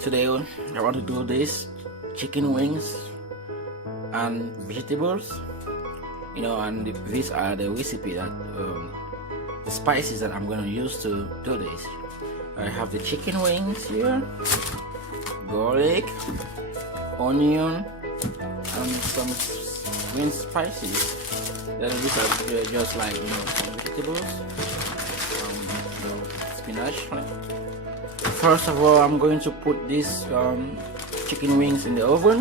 Today I want to do this chicken wings and vegetables, and these are the recipe that the spices that I'm going to use to do this. I have the chicken wings here, garlic, onion, and some green spices. Then these are just like some vegetables, spinach. First of all, I'm going to put these chicken wings in the oven.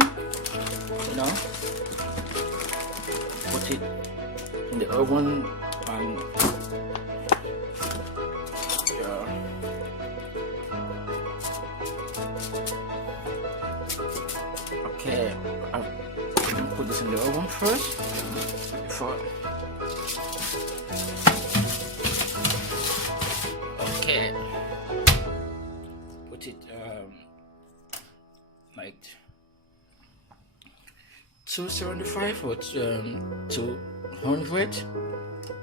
Put it in the oven and okay, I'll put this in the oven first before. Okay, put it like 275 or 200.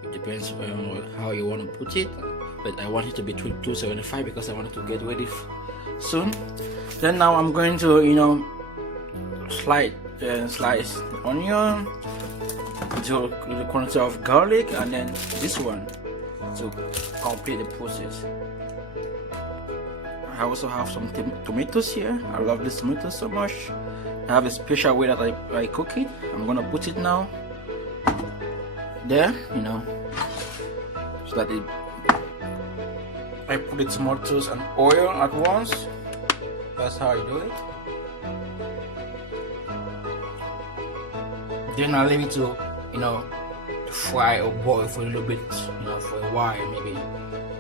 It depends on how you want to put it, but I want it to be 275 because I want it to get ready soon. Then now I'm going to slice the onion, to the quantity of garlic, and then this one to complete the process. I also have some tomatoes here. I love this tomato so much. I have a special way that I cook it. I'm gonna put it now there, so that I put the tomatoes and oil at once. That's how I do it. Then I leave it to fry or boil for a little bit, for a while, maybe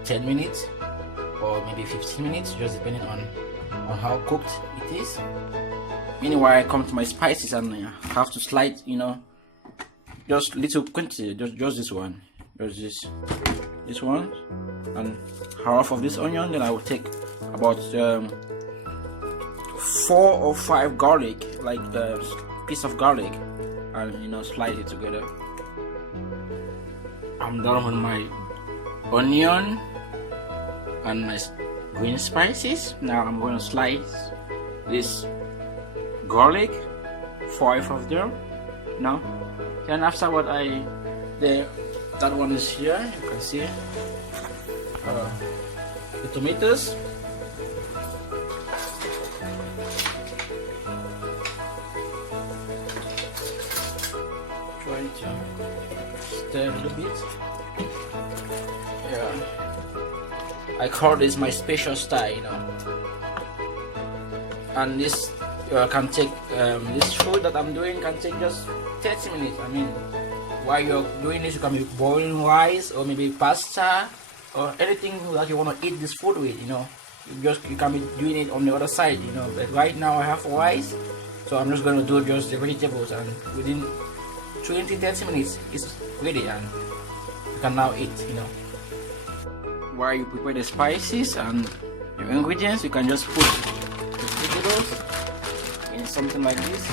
10 minutes or maybe 15 minutes, just depending on how cooked it is. Meanwhile, I come to my spices and I have to slide, just little quantity, just this one, just this one, and half of this onion. Then I will take about 4 or 5 garlic, like a piece of garlic, and slide it together. I'm done with my onion and my green spices. Now I'm going to slice this garlic, 5 of them. Then after what that one is here, you can see the tomatoes. Try to stir a little bit. Yeah, I call this my special style, and this can take this food that I'm doing can take just 30 minutes. I mean, while you're doing this, you can be boiling rice or maybe pasta or anything that you want to eat this food with. You can be doing it on the other side. But right now I have rice, so I'm just going to do just the vegetables, and within 20-30 minutes it's ready and you can now eat. While you prepare the spices and your ingredients, you can just put the vegetables in something like this,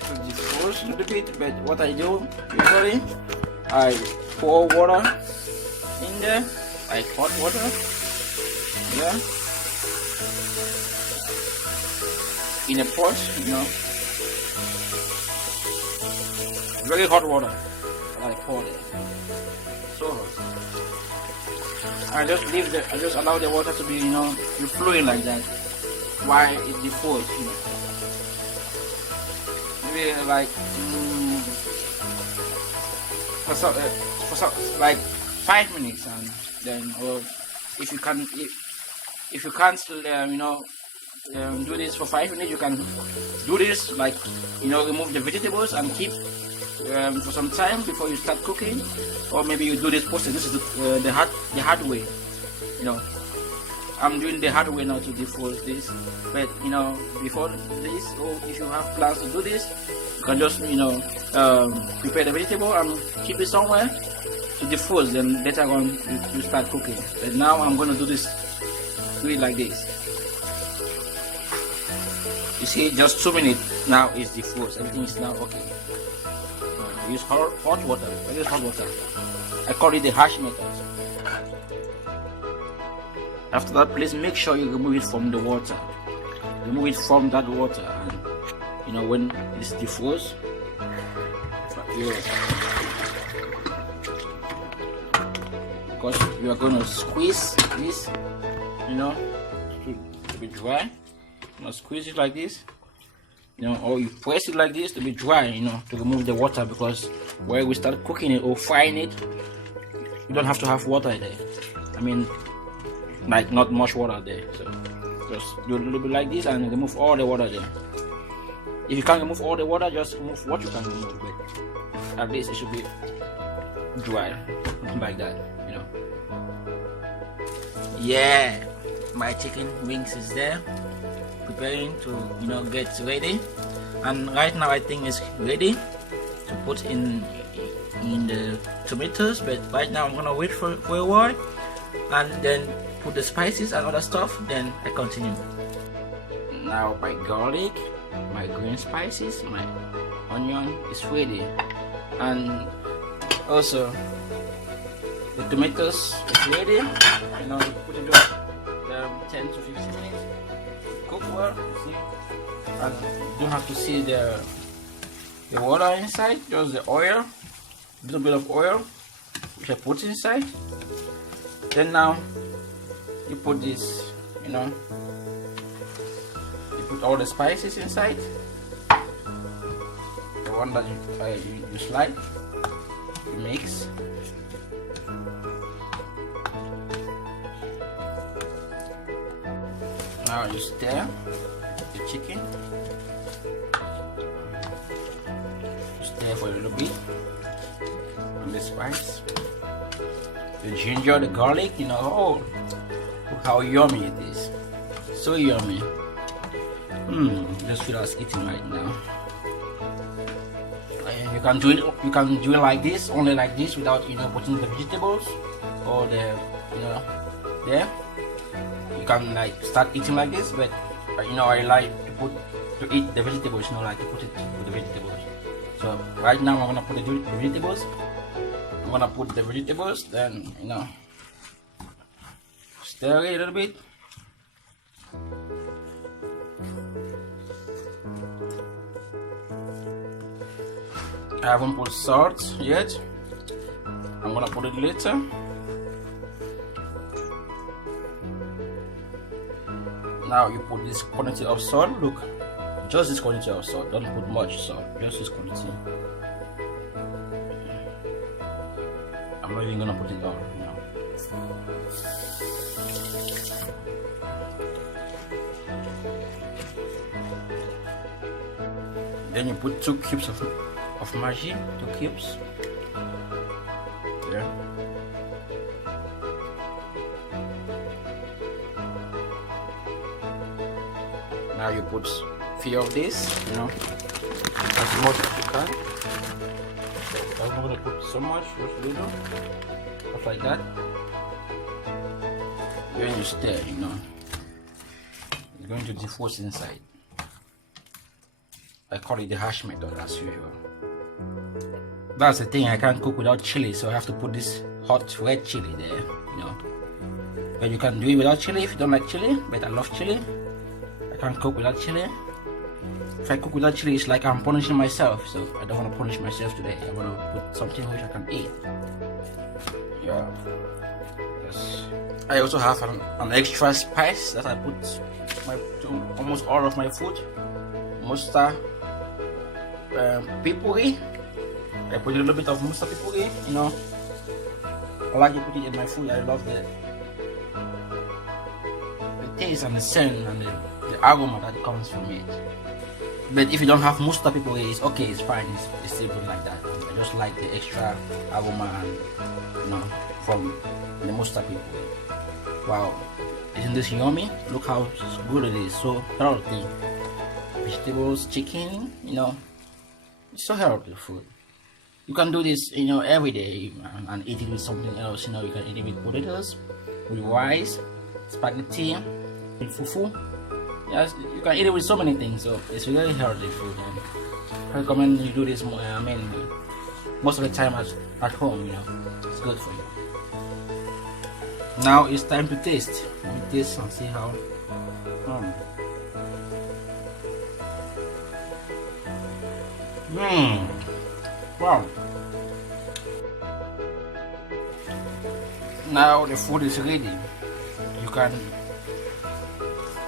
put this first a little bit. But what I do usually, I pour water in there, like hot water, in a pot, very hot water. I pour it so hot. I just allow the water to be flowing like that while it defaults, maybe like for like 5 minutes, and then, or if you can't do this for 5 minutes, you can do this like remove the vegetables and keep for some time before you start cooking, or maybe you do this process. This is the hard way. I'm doing the hard way now to defrost this, but before this, or if you have plans to do this, you can just prepare the vegetable and keep it somewhere to defrost. Then later on you start cooking. But now I'm going to do it like this. You see, just 2 minutes now is defrost. Everything is now okay. Use hot water. I use hot water. I call it the hash method. After that, please make sure you remove it from the water. Remove it from that water, and you know, when it's defrost, because you are going to squeeze this, you know, to be dry. You know, squeeze it like this, you know, or you press it like this to be dry, you know, to remove the water, because when we start cooking it or frying it, you don't have to have water there. I mean, like not much water there. So just do a little bit like this and remove all the water there. If you can't remove all the water, just remove what you can remove, but at least it should be dry, like that, you know. Yeah, my chicken wings is there, preparing to, you know, get ready. And right now I think it's ready to put in the tomatoes, but right now I'm gonna wait for a while and then put the spices and other stuff, then I continue. Now my garlic, my green spices, my onion is ready, and also the tomatoes is ready. You know, put it on 10 to 15 minutes, cook well, see, and you don't have to see the water inside, just the oil, a little bit of oil which I put inside. Then now you put this, you know, you put all the spices inside, the one that you slide, you mix. Now you stir the chicken, stir for a little bit, and the spice, the ginger, the garlic, you know. Oh, look how yummy it is, so yummy. Just feel like eating right now. And you can do it like this, only like this, without, you know, putting the vegetables or the, you know, there. You can like start eating like this, but you know, I like to eat the vegetables, you know, like to put it with the vegetables. So right now I'm gonna put the vegetables. I'm gonna put the vegetables, then, you know, stir it a little bit. I haven't put salt yet. I'm gonna put it later. Now you put this quantity of salt. Look, just this quantity of salt. Don't put much salt, just this quantity. I'm not even gonna put it all now. Then you put 2 cubes of Maggy, 2 cubes. Yeah. Now you put few of this, you know, as much as you can. I'm not gonna put so much, just a little, just like that. Then you stir, you know. It's going to defrost inside. I call it the hash method, as usual. That's the thing, I can't cook without chili, so I have to put this hot red chili there, you know. But you can do it without chili if you don't like chili, but I love chili. I can't cook without chili. If I cook without chili, it's like I'm punishing myself, so I don't want to punish myself today. I want to put something which I can eat. Yeah. Yes. I also have an extra spice that I put to almost all of my food. Mustard, peppery. I put a little bit of mustard peppery, you know. I like to put it in my food. I love the taste and the scent and the aroma that comes from it. But if you don't have mustard peppery, it's okay, it's fine, it's still good like that. I just like the extra aroma and, you know, from the mustard peppery. Wow, isn't this yummy? Look how good it is, so healthy. Vegetables, chicken, you know, it's so healthy food. You can do this, you know, every day and eat it with something else. You know, you can eat it with potatoes, with rice, spaghetti, with fufu. Yes, you can eat it with so many things. So it's very healthy food, and I recommend you do this more. I mean, most of the time at home. You know, it's good for you. Now it's time to taste. Let me taste and see how. Wow. Now the food is ready. You can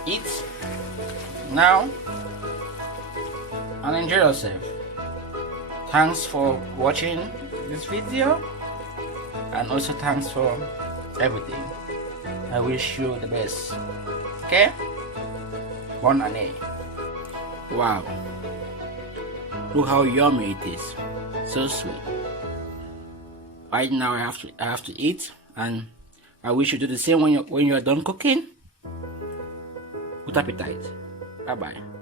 eat now and enjoy yourself. Thanks for watching this video, and also thanks for everything. I wish you the best. Okay? Bonne année. Wow. Look how yummy it is. So sweet. Right now I have to eat, and I wish you do the same when you're done cooking. Good appetite. Bye bye.